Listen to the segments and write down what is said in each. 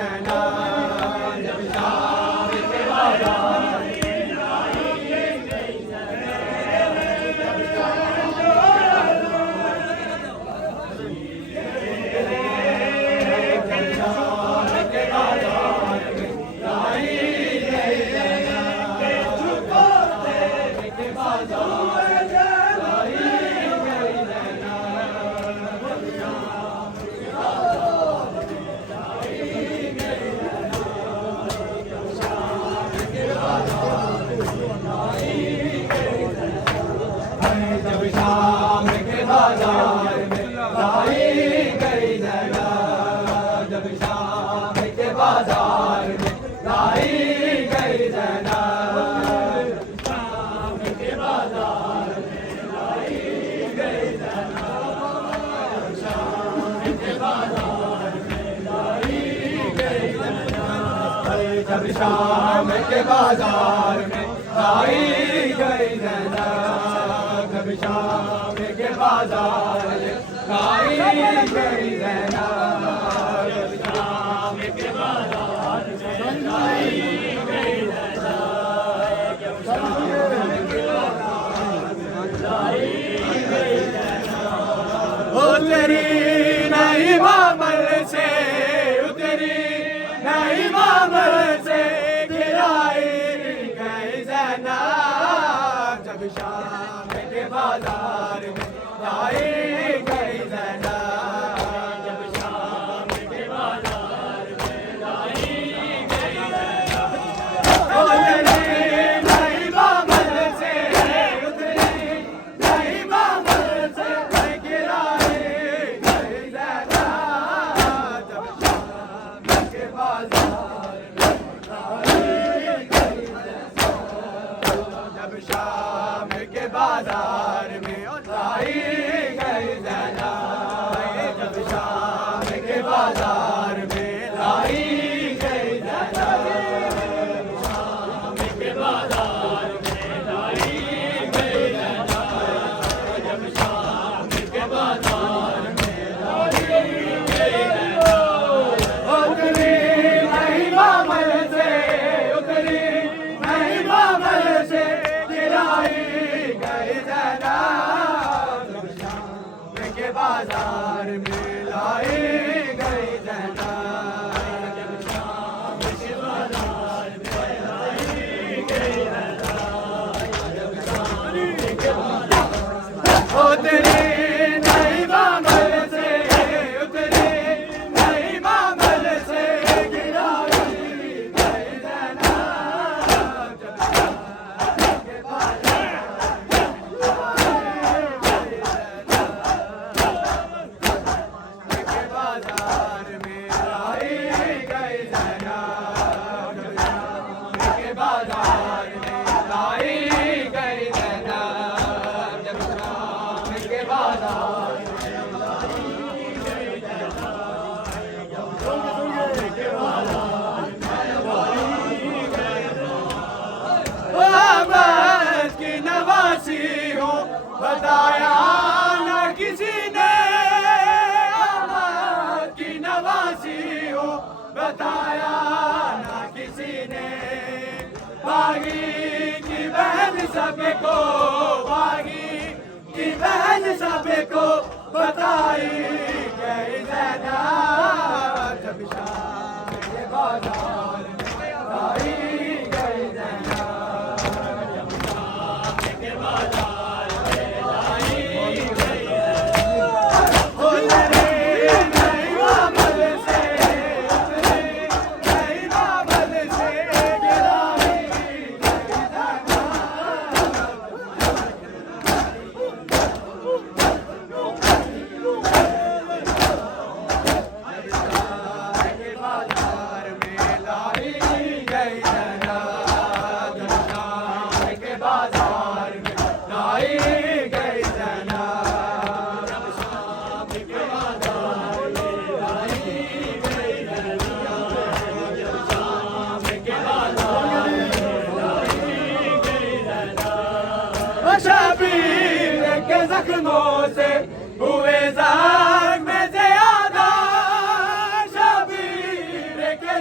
जना जब शाम के बाजार जब शाम के बाजार में लाई गई जना जब शाम के बाजार में लाई गई जना शाम के बाजार में लाई गई जना शाम के बाजार में लाई गई जना जब शाम के बाजार में लाई गई जना जब शाम के बाजार लाई गई जना जब शाम के बाजार लाई गई जना जब शाम के बाजार लाई गई जना ओ तेरी नई मामल से उतरी नई मामल से गिराई गई जना जब शाम के बाजार में लाई गई जना जब शाम के बाजार में लाई गई जना ओ तेरी नई मामल से उतरी नई मामल से गिराई गई जना जब शाम के बाजार में लाई गई जना जब शाम के बाजार में लाई गई जना जब शाम के बाजार में लाई गई जना शाम के बाजार में लाई गई जना जब शाम के बाजार में लाई गई जना उतरी नई मामल से उतरी नई मामल से गिराई गई जना जब शाम के बाजार में लाई गई जना जब शाम के बाजार में लाई गई जना जब शाम के बाजार उतरी नई मामल से उतरी नई मामल से गिराई गई जना जब शाम के बाजार के बाजार में लाई गई जना जब शाम के बाजार में लाई गई जना जब शाम के बाजार में लाई गई जना जब शाम के बाजार में लाई गई जना अहमद की नवासी हो बताया न किसी ने अहमद की नवासी हो बताया न किसी ने बागी की बहन सबको बागी की बहन सबको बताई गई जना जब शाम के बाजार में लाई गई जना जब शाम के बाजार में लाई गई जना ओ तेरी नई मामल से उतरी नई मामल से गिराई गई जना के बाजार में लाई गई जना जब शाम के बाजार में लाई गई जना जब शाम के बाजार में लाई गई जना जब शाम के बाजार में लाई गई जना शबीर के जख्मों से हुए जख्म में ज्यादा शबीर के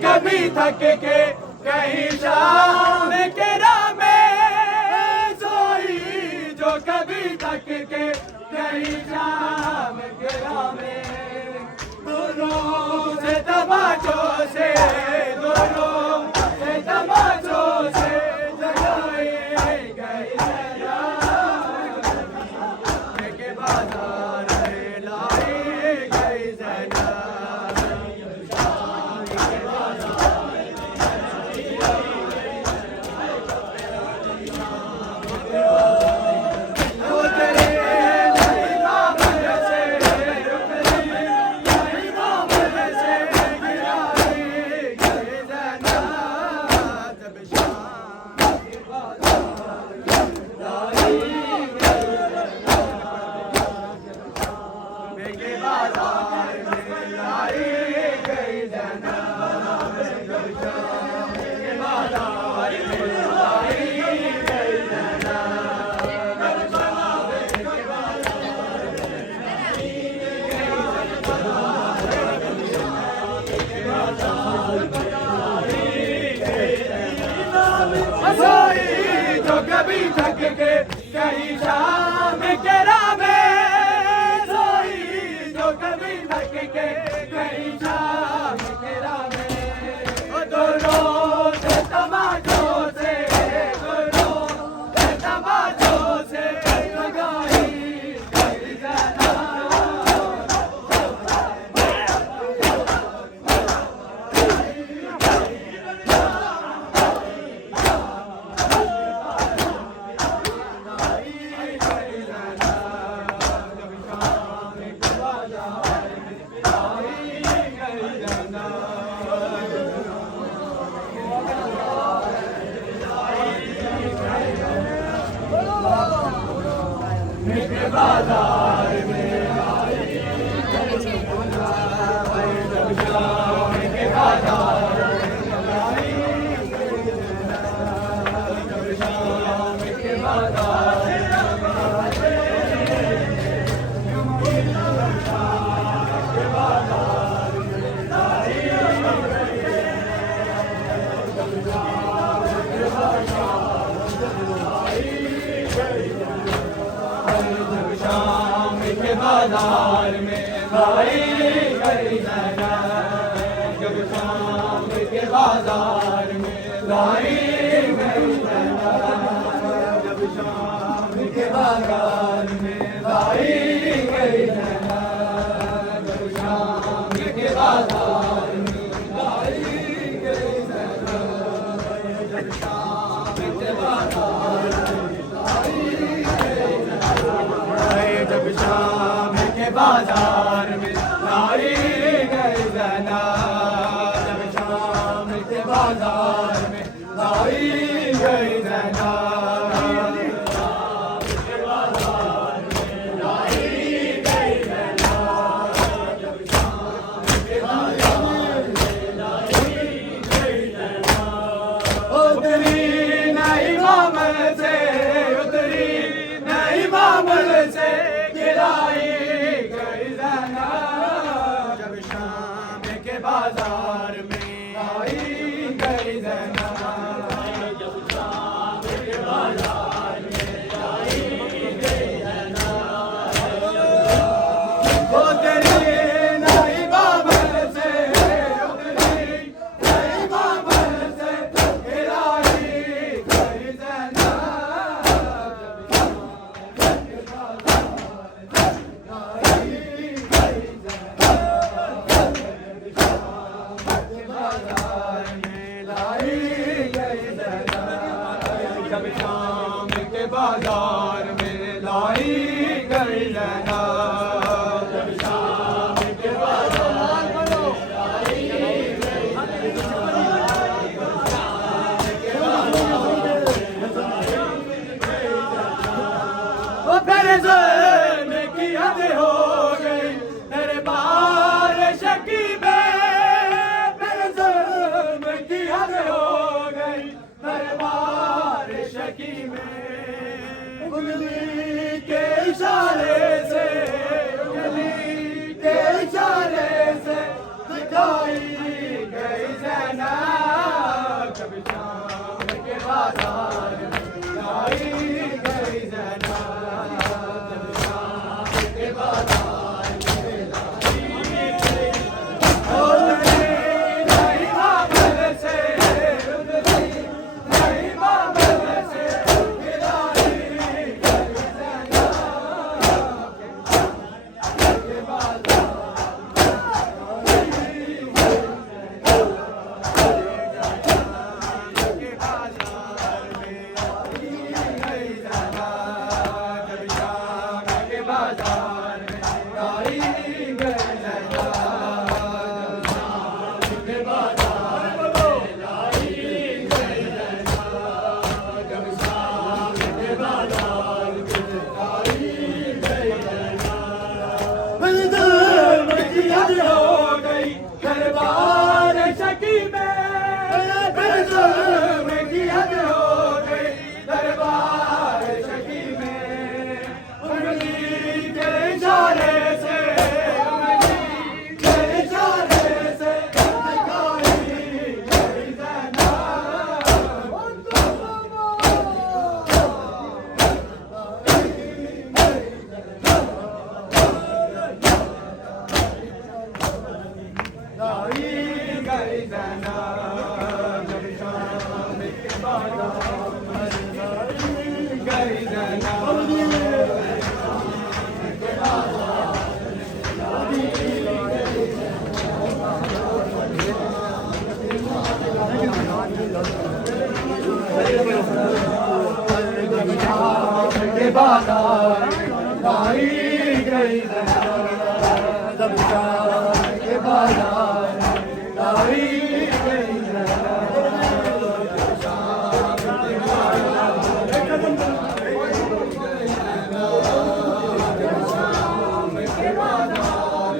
कभी थक के कहीं शाम के राह में सोई, जो कभी थक के कहीं शाम के राह में, दोनों से तमाचों से, दोनों से तमाचों से जगाए गए के बाजार में लाई गई जना। जो कभी थक के कहीं शाम के राह में सोई, जो कभी थक के कहीं शाम के राह में, दोनों से तमाचों से, दोनों से तमाचों से लगाई गई जना। बाजार में बाजार में लाई गई जना, जब शाम के बाजार में लाई गई जना, जब शाम के बाजार में लाई गई जना, जब शाम के बाजार में लाई गई जना, जब शाम के बाजार में लाई गई जना, जब शाम बाजार में लाई गई जना, जब शाम के बाजार में लाई गई जना, शाम के बाजार में लाई गई जना, जब शाम के बाजार में लाई गई जना, उतरी नहीं मामल से, उतरी नहीं मामल से गिराई बाजार में आई गई जना, जब शाम के बाजार में आई गई जना, वो तेरी नहीं बाबल से, उतरी नहीं बाबल से गिराई गई जना, जब शाम के बाजार आई गई जना, जब शाम के बाजार में लाई गई जना, जब शाम के बाजार में लाई गई जना, तेरे ज़ल्म की हद हो गई, तेरे बार शकी में, तेरे ज़ल्म की हद हो गई, तेरे बार शकी में, उंगली के इशारे से, उंगली के इशारे से दिखाई गई बाजार में लाई गई जना, जब शाम के बाजार में लाई गई उतरी नहीं मामल से, उतरी नहीं मामल से गिराई गई जना के बाजार दरबार शकी में की हद हो गई, दरबार शकी में उंगली के इशारे से, उंगली के इशारे से दिखाई गई जना लाई गई जना, जब शाम के बाजार में लाई गई जना के बाजार लाई गई जना, जब शाम के बाजार लाई गई जना, जब शाम के बाजार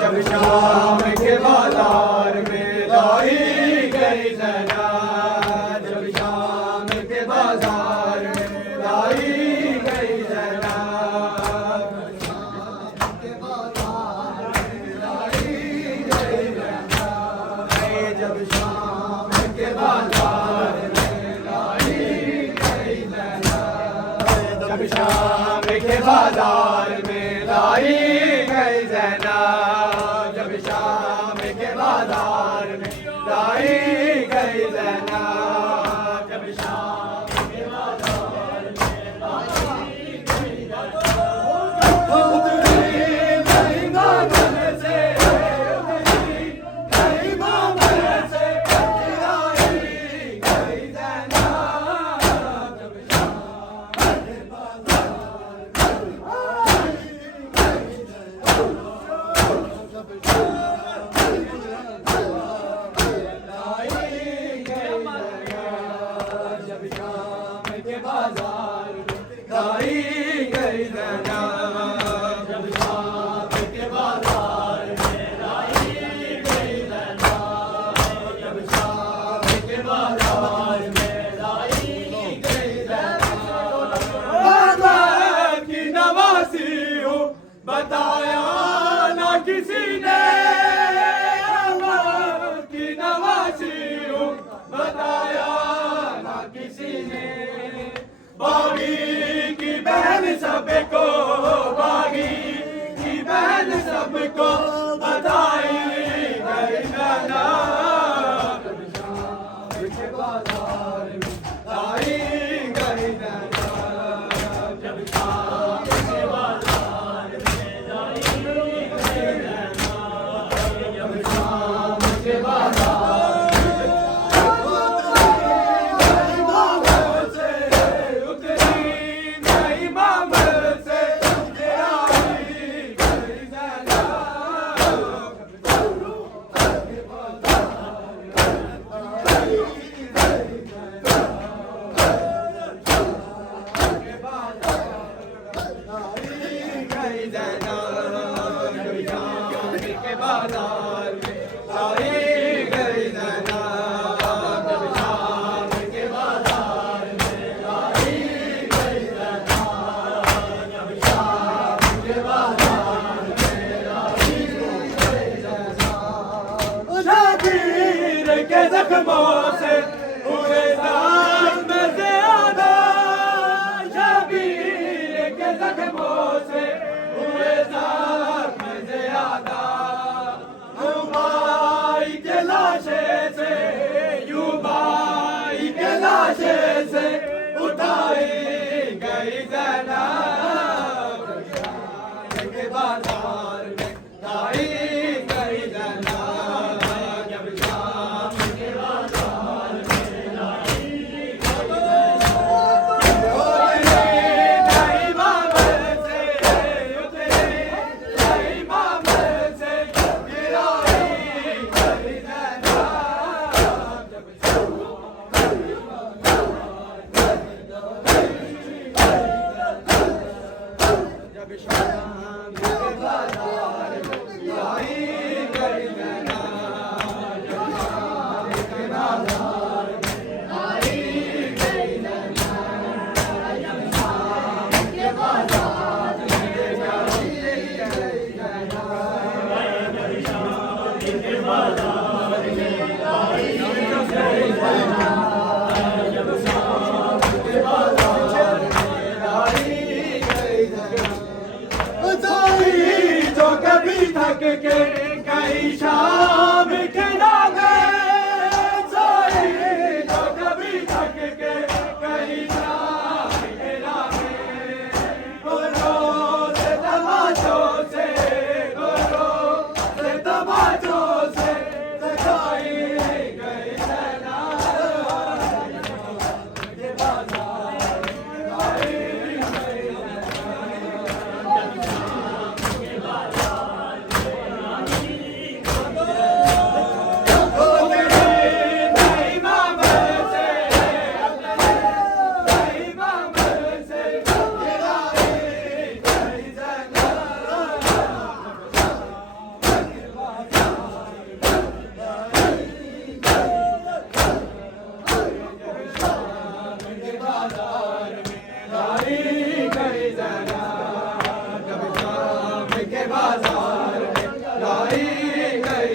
जब शाम के बाजार में लाई गई जना, जब शाम के बाजार में लाई गई जना, जब शाम के बाजार में लाई गई जना, जब शाम के बाजार में लाई गई जना, जब शाम के बाजार में लाई गई जना, जब शाम के बाजार में लाई गई जना उतरी नहीं मामल से, उतरी नहीं मामल से गिराई गई जना, जब शाम के बाजार जब शाम के बाजार लाई गई जना, जब शाम के बाजार में लाई गई जना, जब शाम के बाजार में लाई गई जना, की नवासी हूँ बताया ना किसी ने, की नवासी हूँ बताया ना किसी ने, बागी की बहन सबको, बागी की बहन सबको बधाई गई जना, जब शाम के बाजार में लाई गई जना, जब शाम के बाजार में लाई गई जना, जब शाम के बाजार बाजार में लाई गई जना, जब शाम के बाजार में लाई गई जना, जब शाम के बाजार में लाई गई जना, शादी के जख्मों से हुए ज़ख्म ज़्यादा, शबीर के जख्मों से हुए ज़ख्म ज़्यादा। युबाई के लाशे से, युबाई के लाशे से उठाई गई ज़ैनब, के बाजार में लाई गई ज़ैनब, जब शाम के बाजार में लाई गई मामल से, उतरे नहीं मामल से गिराई गई ज़ैनब, जब शाम के बाजार में लाई गई ज़ैनब, जब शाम के बाजार में लाई गई ज़ैनब, जब शाम के बाजार में लाई गई ज़ैनब, जब शाम के बाजार में लाई गई ज़ैनब, जब शाम के बाजार में लाई गई ज़ैनब। जो कभी थक के कहीं शाम के ना गए, सोई जो कभी थक के कहीं शाम के ना गए, गुरों से तमाचों से, गुरों से तमाचों से सजाई गई ज़ैनब, के बाजार में लाई गई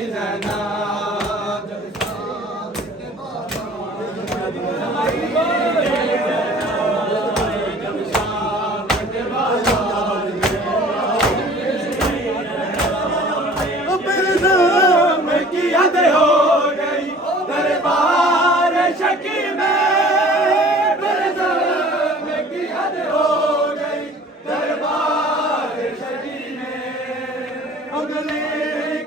याद हो गई दरबार शकी में, की याद हो गई दरबार शकी में, उंगली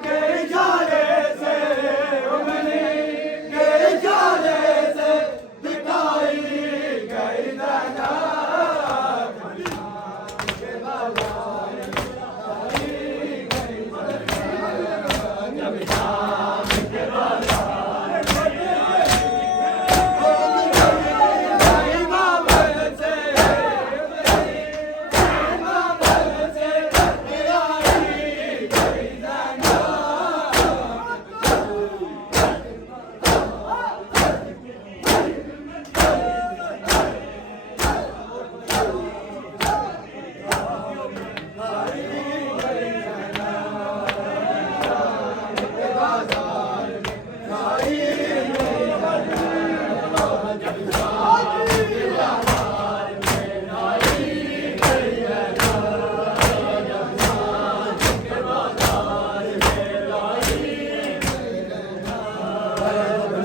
के इशारे से, उंगली के इशारे से दिखाई गई ज़ैनब, के बाजार में लाई गई ज़ैनब, जब शाम के बाजार में लाई मामल से, मामल से गिराई गई ज़ैनब,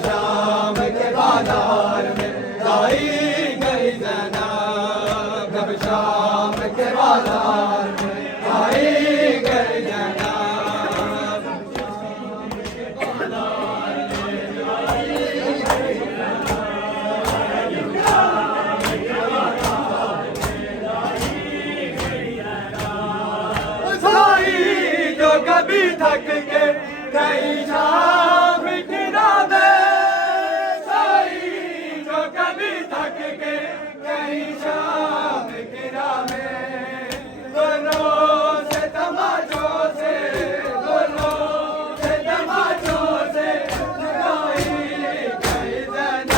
शाम के बाजार में लाई गई ज़ैनब, जब शाम के बाजार में लाई गई ज़ैनब, सोई जो कभी थक के कहीं शाम की ना दे, सोई जो कभी थक के कहीं शाम की ना में, दोनों से तमाचों से, दोनों से तमाचों से लगाई गई ज़ैनब,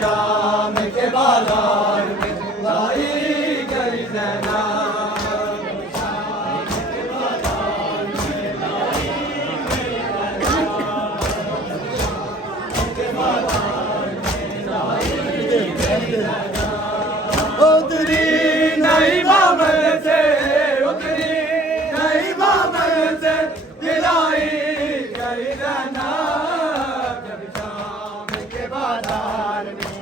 शाम के बाजार में लाई गई ज़ैना उतरी नहीं बाबर से उतरी नहीं बाबर से दिलाई गई ज़ैना जब शाम के बाजार में